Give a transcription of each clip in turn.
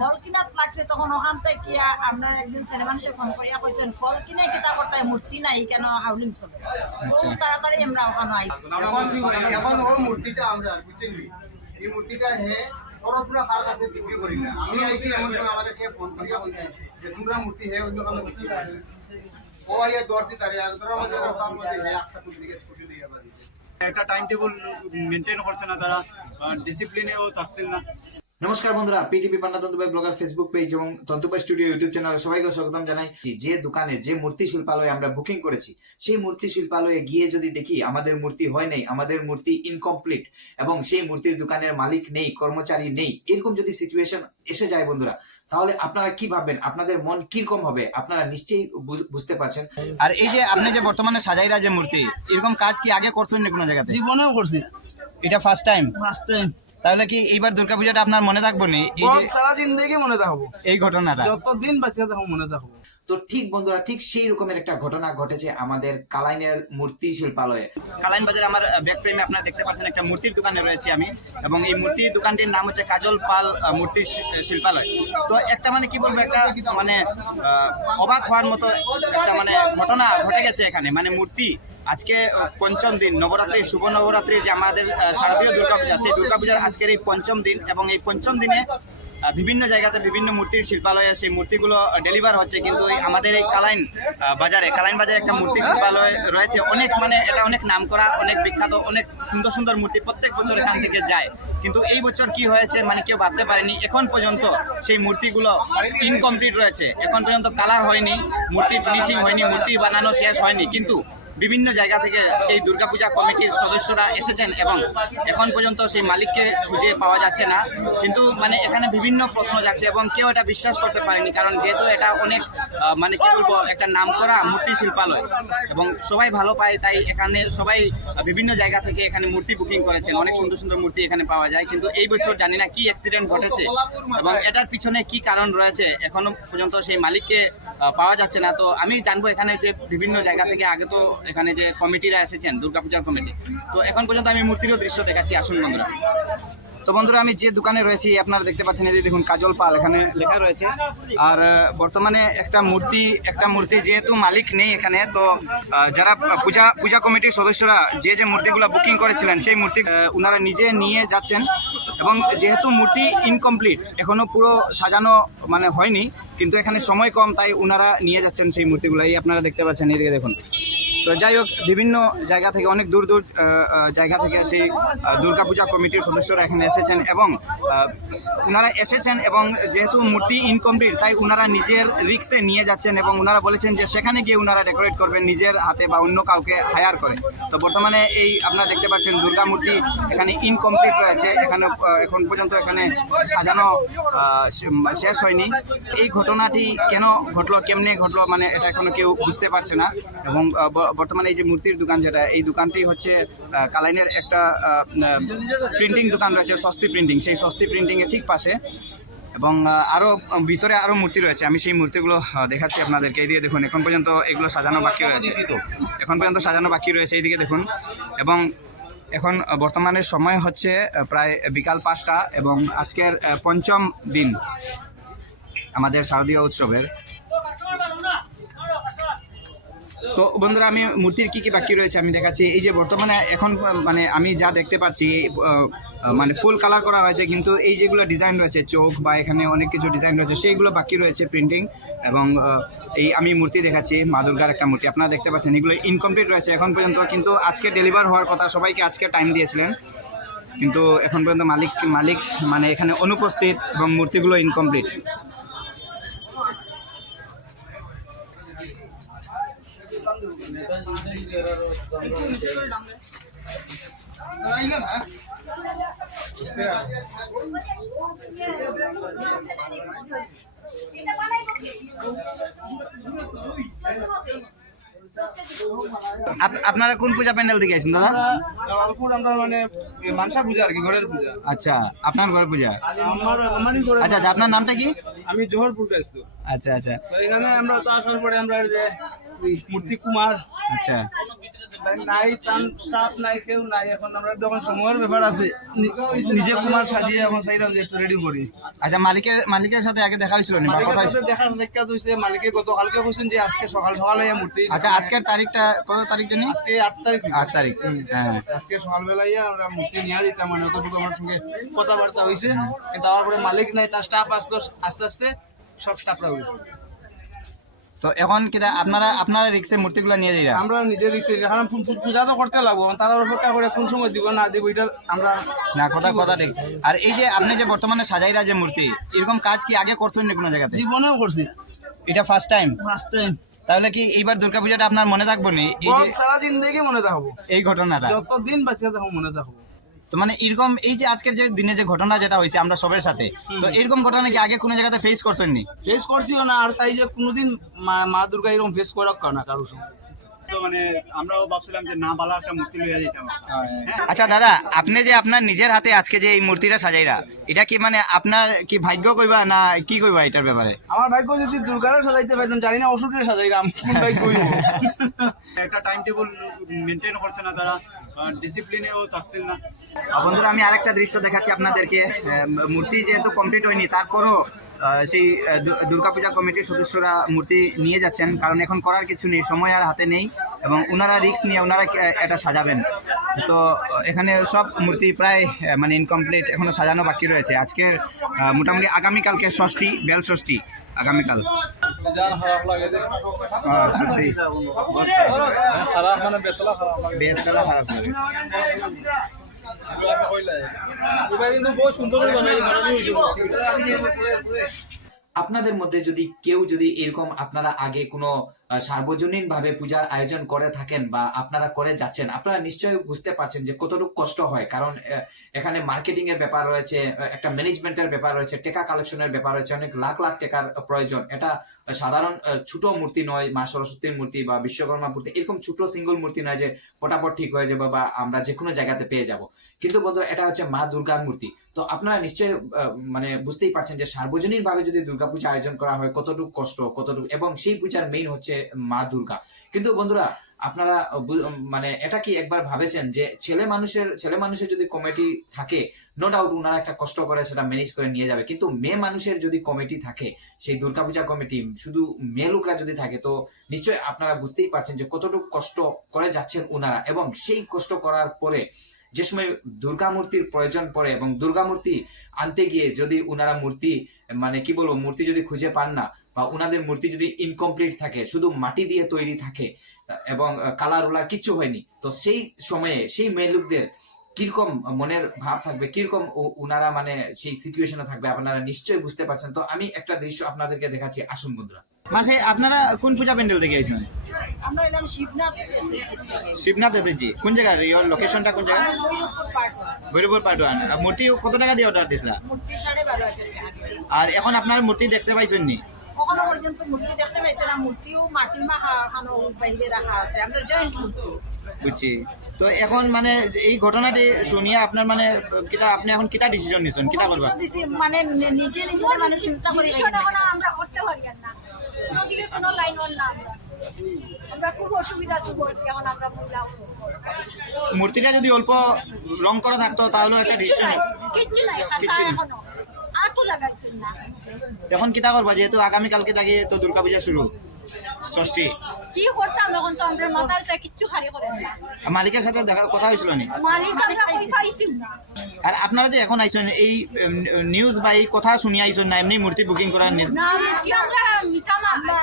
ফল কিনাত লাগছে তখন ওখান থেকে আপনার একজন ছেলে মানুষে ফোন করিয়া কইছেন ফল কিনে কিতা করতে মূর্তি নাই কেন হাউলিং চলে? আচ্ছা। খুব তাড়াতাড়ি আমরা ওখানে আই এখন ও মূর্তিটা আমরা বুঝছেন এই মূর্তিটা হে সরসরা কার কাছে বিক্রি করি না। আমি আইছি এমন সময় আমাদেরকে ফোন করিয়া বলছে যে তোমরা মূর্তি হে অন্য কাছে বিক্রি করে ও আইয়া দর্শি তারে আর তোরা মধ্যে ওকার মধ্যে হে একটা দিয়ে টাইম টেবিল মেনটেন করছে না তারা ডিসিপ্লিনেও থাকছিল না। নমস্কার বন্ধুরা PTP Panna Tantubai blogger Facebook page এবং তন্তুবাই স্টুডিও ইউটিউব চ্যানেলে সবাইকে স্বাগতম জানাই। যে দোকানে যে মূর্তি শিল্পালয়ে আমরা বুকিং করেছি সেই মূর্তি শিল্পালয়ে গিয়ে যদি দেখি আমাদের মূর্তি হয় নাই আমাদের মূর্তি ইনকমপ্লিট এবং সেই মূর্তির দোকানের মালিক নেই কর্মচারী নেই এরকম যদি সিচুয়েশন এসে যায় বন্ধুরা তাহলে আপনারা কি ভাববেন? আপনাদের মন কীরকম হবে? আপনারা নিশ্চয়ই বুঝ- বুঝতে পারছেন। আর এই যে আপনি যে বর্তমানে সাজাইরা যে মূর্তি এরকম কাজ কি আগে করছেন না কোনো জায়গাতে? জীবনেও করছি। এটা ফার্স্ট টাইম ফার্স্ট টাইম তাহলে কি এইবার দুর্গাপূজাটা আপনার মনে থাকবে না? সারা জিন্দগি মনে থাকব? এই ঘটনাটা। যতদিন বাঁচিয়ে থাকব মনে থাকব। তো ঠিক বন্ধুরা ঠিক সেই রকমের একটা ঘটনা ঘটেছে আমাদের কালাইনের মূর্তি শিল্পালয়ে। কালাইন বাজার আমার ব্যাক ফ্রেমে আপনারা দেখতে পাচ্ছেন একটা মূর্তির দোকানে রয়েছে আমি। এবং এই মূর্তি দোকানটির নাম হচ্ছে কাজল পাল মূর্তি শিল্পালয়। তো একটা মানে কি বলব একটা মানে আহ, অবাক হওয়ার মতো একটা মানে ঘটনা ঘটে গেছে এখানে। মানে মূর্তি আজকে পঞ্চম দিন, নবরাত্রি, শুভ নবরাত্রির যে আমাদের শারদীয় দুর্গাপূজা, সেই দুর্গাপূজার আজকের এই পঞ্চম দিন এবং এই পঞ্চম দিনে বিভিন্ন জায়গাতে বিভিন্ন মূর্তির শিল্পালয়ে সেই মূর্তিগুলো ডেলিভার হচ্ছে। কিন্তু আমাদের এই কালাইন বাজারে কালাইন বাজারে একটা মূর্তি শিল্পালয় রয়েছে। অনেক মানে এটা অনেক নাম করা অনেক বিখ্যাত, অনেক সুন্দর সুন্দর মূর্তি প্রত্যেক বছর এখান থেকে যায়। কিন্তু এই বছর কি হয়েছে মানে কেউ ভাবতে পারেনি। এখন পর্যন্ত সেই মূর্তিগুলো ইনকমপ্লিট রয়েছে। এখন পর্যন্ত কালার হয়নি, মূর্তি ফিনিশিং হয়নি, মূর্তি বানানো শেষ হয়নি। কিন্তু বিভিন্ন জায়গা থেকে সেই দুর্গাপূজা কমিটির সদস্যরা এসেছেন এবং এখন পর্যন্ত সেই মালিককে খুঁজে পাওয়া যাচ্ছে না। কিন্তু মানে এখানে বিভিন্ন প্রশ্ন যাচ্ছে এবং কেউ এটা বিশ্বাস করতে পারেনি কারণ যেহেতু এটা অনেক মানে কি বলব, একটা নামকরা মূর্তি শিল্পালয় এবং সবাই ভালো পায়, তাই এখানে সবাই বিভিন্ন জায়গা থেকে এখানে মূর্তি বুকিং করেছেন। অনেক সুন্দর সুন্দর মূর্তি এখানে পাওয়া যায়। কিন্তু এই বছর জানি না কি অ্যাক্সিডেন্ট ঘটেছে এবং এটার পিছনে কি কারণ রয়েছে এখনও পর্যন্ত সেই মালিককে পাওয়া যাচ্ছে না। তো আমি জানব এখানে যে বিভিন্ন জায়গা থেকে আগে তো এখানে যে কমিটিরা এসেছেন, দুর্গাপূজার কমিটি। তো এখন পর্যন্ত আমি মূর্তিরও দৃশ্য দেখাচ্ছি। আসুন বন্ধুরা। তো বন্ধুরা, আমি যে দোকানে রয়েছি, আপনারা দেখতে পাচ্ছেন এই যে দেখুন, কাজল পাল এখানে লেখা রয়েছে। আর বর্তমানে একটা মূর্তি একটা মূর্তি যেহেতু মালিক নেই এখানে, তো যারা পূজা পূজা কমিটির সদস্যরা যে যে মূর্তিগুলো বুকিং করেছিলেন, সেই মূর্তি ওনারা নিজে নিয়ে যাচ্ছেন। এবং যেহেতু মূর্তি ইনকমপ্লিট এখনও পুরো সাজানো মানে হয়নি, কিন্তু এখানে সময় কম, তাই ওনারা নিয়ে যাচ্ছেন সেই মূর্তিগুলো। এই আপনারা দেখতে পাচ্ছেন এদিকে দেখুন। তো যাই হোক, বিভিন্ন জায়গা থেকে, অনেক দূর দূর জায়গা থেকে সেই দুর্গাপূজা কমিটির সদস্যরা এখানে এসেছেন এবং ওনারা এসেছেন এবং যেহেতু মূর্তি ইনকমপ্লিট তাই ওনারা নিজের রিক্সে নিয়ে যাচ্ছেন এবং ওনারা বলেছেন যে সেখানে গিয়ে ওনারা ডেকোরেট করবেন নিজের হাতে বা অন্য কাউকে হায়ার করে। তো বর্তমানে এই আপনারা দেখতে পাচ্ছেন দুর্গা মূর্তি এখানে ইনকমপ্লিট রয়েছে। এখানে এখন পর্যন্ত এখানে সাজানো শেষ হয়নি। এই ঘটনাটি কেন ঘটলো, কেমনে ঘটলো মানে এটা এখনও কেউ বুঝতে পারছে না। এবং বর্তমানে এই যে মূর্তির দোকান যেটা এই দোকানটি হচ্ছে কালাইনের একটা প্রিন্টিং দোকান রয়েছে সস্তি প্রিন্টিং সেই সস্তি প্রিন্টিং এর ঠিক পাশে। এবং আহ, আরও ভিতরে আরও মূর্তি রয়েছে। আমি সেই মূর্তিগুলো দেখাচ্ছি আপনাদেরকে। এইদিকে দেখুন এখন পর্যন্ত এগুলো সাজানো বাকি রয়েছে। এখন পর্যন্ত সাজানো বাকি রয়েছে এইদিকে দেখুন। এবং এখন বর্তমানে সময় হচ্ছে প্রায় বিকাল পাঁচটা এবং আজকের পঞ্চম দিন আমাদের শারদীয় উৎসবের। তো বন্ধুরা, আমি মূর্তির কি কি বাকি রয়েছে আমি দেখাচ্ছি। এই যে বর্তমানে এখন মানে আমি যা দেখতে পাচ্ছি মানে ফুল কালার করা হয়েছে, কিন্তু এই যেগুলো ডিজাইন রয়েছে, চোখ বা এখানে অনেক কিছু ডিজাইন রয়েছে, সেইগুলো বাকি রয়েছে প্রিন্টিং এবং এই আমি মূর্তি দেখাচ্ছি, মা দুর্গার একটা মূর্তি। আপনারা দেখতে পাচ্ছেন, এগুলো ইনকমপ্লিট রয়েছে এখন পর্যন্ত, কিন্তু আজকে ডেলিভার হওয়ার কথা সবাইকে আজকে টাইম দিয়েছিলেন। কিন্তু এখন পর্যন্ত মালিক মালিক মানে এখানে অনুপস্থিত এবং মূর্তিগুলো ইনকমপ্লিট এটা বানাইবো কে আপ- আপনারা কোন পূজা প্যান্ডেল থেকে আছেন দাদা? লালপুর আমরা মানে মানসা পূজা আর কি ঘরের পূজা আচ্ছা আপনার ঘরের পূজা? আমার আমারই ঘরে আচ্ছা আচ্ছা আপনার নামটা কি? আমি জোহরপুর আচ্ছা আচ্ছা। এখানে আমরা তো আসার পরে আমরা যে মূর্তি কুমার। আচ্ছা। নাই তান স্টাফ নাই কেউ নাই এখন আমরা যখন সময়ের ব্যাপার আছে নিজে কুমার সাজিয়ে এখন চাইলাম যে একটু রেডি করি। আচ্ছা মালিকের মালিকের সাথে আগে দেখা হয়েছিল নি? মালিকের কথা সাথে দেখার সাক্ষাৎ হয়েছে মালিকে গতকালকে বলছেন যে আজকে সকাল সকালে মূর্তি আচ্ছা আজকের তারিখটা কত তারিখ জানি? আজকে আট তারিখ। আট তারিখ হ্যাঁ। আজকে সকালবেলায় আমরা মূর্তি নিয়ে যেতাম মানে অতটুকু আমার সঙ্গে কথাবার্তা হয়েছে কিন্তু তারপরে মালিক নাই তার স্টাফ আসলো আস্তে আস্তে সব স্টাফরা হয়েছে তো এখন কিটা আপনারা আপনারা রিক্সে মূর্তিগুলো নিয়ে যাইরা? আমরা নিজের রিক্সে পু- পূজা তো করতে লাগবো তারা অপেক্ষা করে কোন সময় দিব না দিব এটা আমরা না কথা কথা ঠিক। আর এই যে আপনি যে বর্তমানে সাজাইরা যে মূর্তি এরকম কাজ কি আগে করছেন নি কোনো জায়গাতে? জীবনেও করছি। এটা ফার্স্ট টাইম ফার্স্ট টাইম তাহলে কি এইবার দুর্গাপূজাটা আপনার মনে থাকব নি? সারা জিন্দগি মনে থাকব। এই ঘটনাটা। যতদিন বাঁচিয়ে থাকব মনে থাকব। তো মানে এরকম এই যে আজকের যে দিনে যে ঘটনা যেটা হয়েছে আমরা সবের সাথে তো এরকম ঘটনা কি আগে কোনো জায়গাতে ফেস করছেন নি ফেস করছিও না আর চাই যে কোনোদিন মা মা দুর্গা এরকম ফেস করে না কারোর সঙ্গে। মানে আমরাও ভাবছিলাম যে না বালা একটা মূর্তি লইয়া যেতাম আচ্ছা দাদা আপনি যে আপনার নিজের হাতে আজকে যে এই মূর্তিটা সাজাইরা এটা কি মানে আপনার কি ভাগ্য কইবা না কি কইবা এটার ব্যাপারে? আমার ভাগ্য যদি দুর্গারে সাজাইতে পাইতাম জানি না ওষুধে কোন ভাগ্য একটা টাইম টেবিল মেনটেন করছে না তারা। ডিসিপ্লিনেও থাকছিল না। বন্ধুরা, আমি আরেকটা দৃশ্য দেখাচ্ছি আপনাদেরকে। মূর্তি যেহেতু কমপ্লিট হয়নি, তারপরও সেই দুর্গাপূজা কমিটির সদস্যরা মূর্তি নিয়ে যাচ্ছেন। কারণ এখন করার কিছু নেই, সময় আর হাতে নেই, এবং ওনারা রিস্ক নিয়ে ওনারা এটা সাজাবেন। তো, এখানে সব মূর্তি প্রায় মানে ইনকমপ্লিট এখনও সাজানো বাকি রয়েছে। আজকে মোটামুটি আগামীকালকে ষষ্ঠী, বেল ষষ্ঠী আগামীকাল। হ্যাঁ, সত্যি। বেলতলা খারাপ লাগে। আপনাদের মধ্যে যদি কেউ যদি এরকম আপনারা আগে কোনো সার্বজনীন ভাবে পূজার আয়োজন করে থাকেন বা আপনারা করে যাচ্ছেন, আপনারা নিশ্চয়ই বুঝতে পারছেন যে কতটুকু কষ্ট হয়। কারণ এখানে মার্কেটিং এর ব্যাপার রয়েছে একটা ম্যানেজমেন্টের ব্যাপার রয়েছে, টেকা কালেকশনের ব্যাপার রয়েছে, অনেক লাখ লাখ টাকার প্রয়োজন। এটা সাধারণ ছোট মূর্তি নয়, মা সরস্বতীর মূর্তি বা বিশ্বকর্মা মূর্তি, এরকম ছোট সিঙ্গল মূর্তি নয় যে পটাপট ঠিক হয়ে যাবে বা আমরা যে কোনো জায়গাতে পেয়ে যাব। কিন্তু বন্ধুরা, এটা হচ্ছে মা দুর্গার মূর্তি। তো আপনারা নিশ্চয়ই মানে বুঝতেই পারছেন যে সার্বজনীন ভাবে যদি দুর্গাপূজা আয়োজন করা হয়, কতটুকু কষ্ট, কতটুকু, এবং সেই পূজার মেইন হচ্ছে মা দুর্গা। কিন্তু বন্ধুরা, আপনারা মানে এটা কি একবার ভাবেছেন যে ছেলে মানুষের ছেলে মানুষের যদি কমিটি থাকে নো ডাউট ওনারা একটা কষ্ট করে সেটা ম্যানেজ করে নিয়ে যাবে। কিন্তু মেয়ে মানুষের যদি কমিটি থাকে, সেই দুর্গাপূজা কমিটি শুধু মেয়ে লোকরা যদি থাকে, তো নিশ্চয়ই আপনারা বুঝতেই পারছেন যে কতটুকু কষ্ট করে যাচ্ছেন ওনারা এবং সেই কষ্ট করার পরে, যে সময় দুর্গা মূর্তির প্রয়োজন পড়ে এবং দুর্গা মূর্তি আনতে গিয়ে যদি ওনারা মূর্তি মানে কি বলব, মূর্তি যদি খুঁজে পান না ওনাদের মূর্তি যদি ইনকমপ্লিট থাকে শুধু মাটি দিয়ে তৈরি থাকে এবং কালার ওলার কিচ্ছু হয়নি তো সেই সময়ে সেই মেয়ে লোকদের কীরকম মনের ভাব থাকবে কীরকম ও- ওনারা মানে সেই সিচুয়েশনে থাকবে আপনারা নিশ্চয়ই বুঝতে পারছেন। তো আমি একটা দৃশ্য আপনাদেরকে দেখাচ্ছি আসুন বন্ধুরা। মাসে আপনারা কোন পূজা প্যান্ডেল থেকে আইছেন আমরা এলাম শিবনাথ এসেছি শিবনাথ এসেছি কোন জায়গা এর লোকেশনটা কোন জায়গা ভৈরবপুর পাটুয়ান মূর্তি কত টাকা দিয়ে অর্ডার দিছিলা মূর্তি সাড়ে বারো হাজার টাকা। আর এখন আপনার মূর্তি দেখতে পাইছেন নি? কখনো পর্যন্ত মূর্তি দেখতে পাইছে না মূর্তিও মাটির মাখা খানো বাইরে রাখা আছে আমরা জয়েন্ট মূর্তি। বুঝছি। তো এখন মানে এই ঘটনাটি শুনিয়ে আপনার মানে কিটা আপনি এখন কিটা ডিসিশন নিছেন? কিটা করবা? মানে নিজে নিজে মানে চিন্তা করি এখন আমরা করতে পারি না। কোনো লাইন ওর না আমরা। খুব অসুবিধা তো বলছি এখন আমরা মহিলা মূর্তিটা যদি অল্প রং করা থাকতো তাহলে একটা ডিসিশন কিচ্ছু নাই কিচ্ছু নাই। এখনও কিটা করবা? যেহেতু আগামীকালকে থেকে তো দুর্গাপূজা শুরু। ষষ্ঠী। কি করতাম এখন তো আমরা মাথার কিচ্ছু খালি করেন না। মালিকের সাথে দেখার কথা হয়েছিল নি মালিক আমরা পাইছি? আর আপনারা যে এখন আইছেন এই নিউজ বা এই কথা শুনিয়ে আইছেন না এমনি মূর্তি বুকিং করার নি- না কি আমরা মিটাম আমরা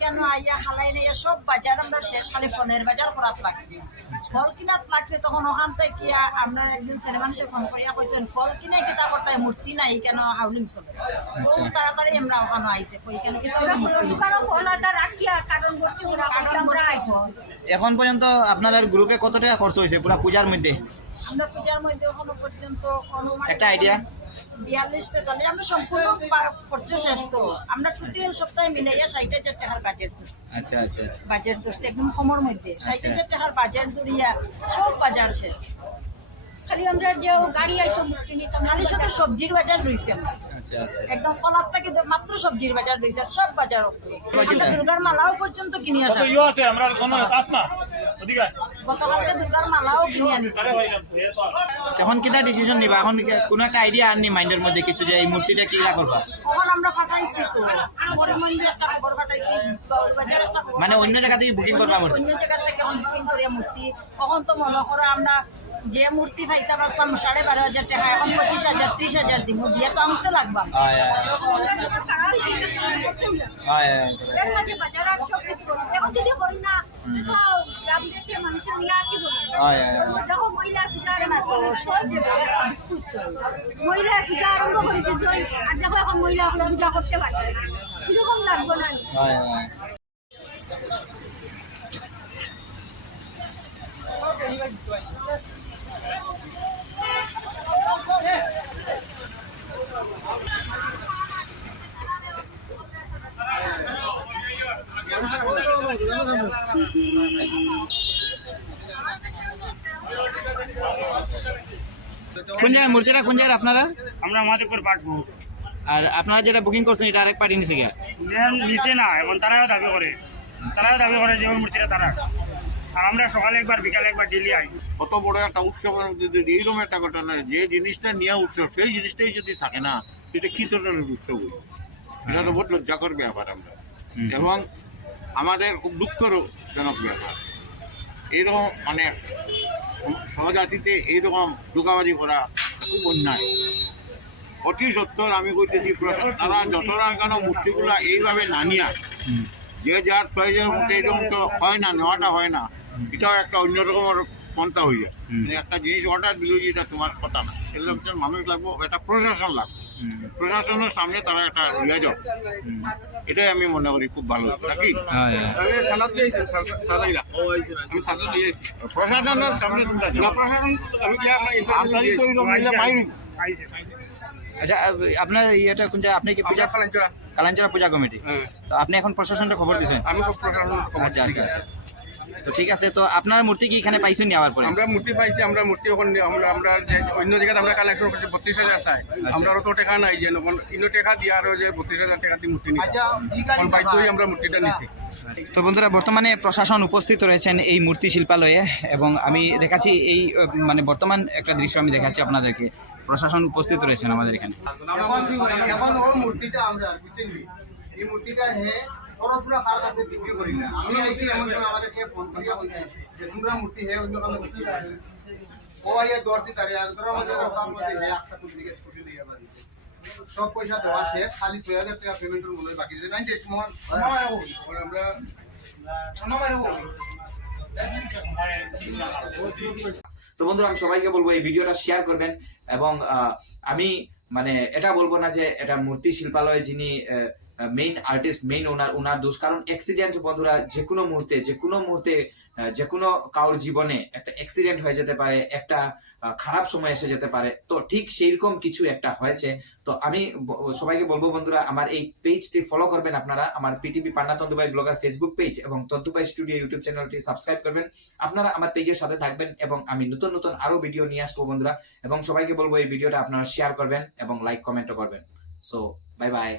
কেন আইয়া হালাই নাই? সব বাজার আমরা শেষ খালি ফোনের বাজার করাত লাগছে। ফল কিনাত লাগছে তখন ওখান থেকে আমরা একজন ছেলে মানুষে ফোন করিয়া কইছেন ফল কিনে কিতা করতে মূর্তি নাই কেন হাউলিং চলে? আচ্ছা। খুব তাড়াতাড়ি আমরা ওখানে আইছে কই কেন কিতা মূর্তি নাই। রাখিয়া এখন পর্যন্ত আপনাদের গ্রুপে কত টাকা খরচ হয়েছে পুরো পূজার মধ্যে আমরা পূজার মধ্যে এখনও পর্যন্ত একটা? বিয়াল্লিশ তেতাল্লিশ আমরা সম্পূর্ণ খরচ শেষ তো আমরা টোটাল সপ্তাহে মিলাইয়া ষাট হাজার টাকার বাজেট ধরছি আচ্ছা আচ্ছা আচ্ছা। বাজেট ধরছি একদম মধ্যে ষাট আচ্ছা। হাজার টাকার বাজেট ধরিয়া সব বাজার শেষ খালি আমরা যে গাড়ি আইতো মূর্তি নিতাম খালি শুধু সবজির বাজার আমরা। আচ্ছা আচ্ছা। একদম থেকে মাত্র সবজির বাজার আর সব বাজার আমরা দুর্গার মালাও পর্যন্ত কিনে আসা। ইয়ে আছে? আমরা কোনো কাজ না। গতকালকে দুর্গার মালাও কিনে আনিছি। এখন কিটা ডিসিশন নিবা? এখন কোনো একটা আইডিয়া আননি মাইন্ডের মধ্যে কিছু যে এই মূর্তিটা কিলা করবা? তখন আমরা পাঠাইছি তো। একটা খবর পাঠাইছি বাজার একটা মানে অন্য জায়গা থেকে বুকিং করবা অন্য জায়গা থেকে বুকিং করিয়া মূর্তি। তখন তো মনে করো আমরা যে মূর্তি পাইতাম আসলাম সাড়ে বারো হাজার টাকা এখন পঁচিশ হাজার ত্রিশ হাজার দিব দিয়ে তো আনতে লাগবা। হয় হয় হয়। হয় হয় মহিলা পূজা আরম্ভ করেছে। আর দেখো এখন মহিলা এখন পূজা করতে পারে না। কীরকম লাগবে না? জায়গায় মূর্তিটা কোন জায়গায় আপনারা? আমরা মাধবপুর পাঠবো আর আপনারা যেটা বুকিং করছেন এটা আরেক পার্টি নিছে গিয়া? নিচে না এখন তারাও দাবি করে। তারাও দাবি করে যে ওই মূর্তিটা তারা আর আমরা সকালে একবার বিকালে একবার ডেলি আই কত বড় একটা উৎসব যদি এইরকম একটা ঘটনা যে জিনিসটা নিয়ে উৎসব সেই জিনিসটাই যদি থাকে না এটা কি ধরনের উৎসব? এটা তো বহুত লজ্জাকর ব্যাপার আমরা। এবং আমাদের খুব দুঃখজনক ব্যাপার। এইরকম মানে সহজাতিতে এইরকম ঢুকাবাজি করা খুব অন্যায় অতি সত্তর আমি কইতেছি প্রশাসন তারা যতটা কেন মূর্তিগুলা এইভাবে নানিয়া যে যার চয়েসের মতো এরকম তো হয় না নেওয়াটা হয় না এটাও একটা অন্যরকম পন্থা হয়ে যায় মানে একটা জিনিস অর্ডার দিল যেটা তোমার কথা না। সেরকম মানুষ লাগবো একটা প্রশাসন লাগবে। প্রশাসনের সামনে তারা একটা ইয়ে যাও এটাই আমি মনে করি খুব ভালো নাকি? হয় হয়। নিয়ে প্রশাসনের সামনে আচ্ছা আপনার ইয়েটা কোন জায়গায় আপনি কি পূজা কালাঞ্চরা পূজা কমিটি? হ্যাঁ। তো আপনি এখন প্রশাসনটা খবর দিয়েছেন আমি আচ্ছা আচ্ছা আচ্ছা। তো ঠিক আছে তো আপনার মূর্তি কি এখানে পাইছেন যাওয়ার পরে? আমরা মূর্তি পাইছি আমরা মূর্তি ওখানে আমরা আমরা যে অন্য জায়গায় আমরা কালেকশন করছি বত্রিশ হাজার চাই। আমরা অত টাকা নাই যে নকল ইন্ন টাকা দিয়ে আরও যে বত্রিশ হাজার টাকা দিয়ে মূর্তি নিই আচ্ছা ই গাড়ি বাধ্য হয়ে আমরা মূর্তিটা নিছি। তো বন্ধুরা বর্তমানে প্রশাসন উপস্থিত রয়েছেন এই মূর্তি শিল্পালয়ে এবং আমি দেখাচ্ছি এই মানে বর্তমান একটা দৃশ্য আমি দেখাচ্ছি আপনাদেরকে। প্রশাসন উপস্থিত রয়েছেন আমাদের এখানে। এখন এখন ও মূর্তিটা আমরা বুঝছেন এই মূর্তিটা হে সব পয়সা দেওয়া শেষ, খালি ছয় হাজার টাকা পেমেন্টের মনে বাকি তো বন্ধুরা, আমি সবাইকে বলব এই ভিডিওটা শেয়ার করবেন এবং আমি মানে এটা বলব না যে এটা মূর্তি শিল্পালয় যিনি main artist main owner owner দোষ। কারণ অ্যাক্সিডেন্ট বন্ধুরা যে কোনো মুহূর্তে যে কোনো মুহূর্তে যে কোনো কারোর জীবনে একটা অ্যাক্সিডেন্ট হয়ে যেতে পারে, একটা খারাপ সময় এসে যেতে পারে। তো ঠিক সেই রকম কিছু একটা হয়েছে। তো আমি সবাইকে বলব বন্ধুরা, আমার এই পেজটি ফলো করবেন আপনারা। আমার PTV Panna Tandubai blogger Facebook page এবং তন্দুবাই স্টুডিও ইউটিউব চ্যানেলটি সাবস্ক্রাইব করবেন। আপনারা আমার পেজের সাথে থাকবেন এবং আমি নতুন নতুন আরও ভিডিও নিয়ে আসব বন্ধুরা। এবং সবাইকে বলব এই ভিডিওটা আপনারা শেয়ার করবেন এবং লাইক কমেন্টও করবেন। So bye bye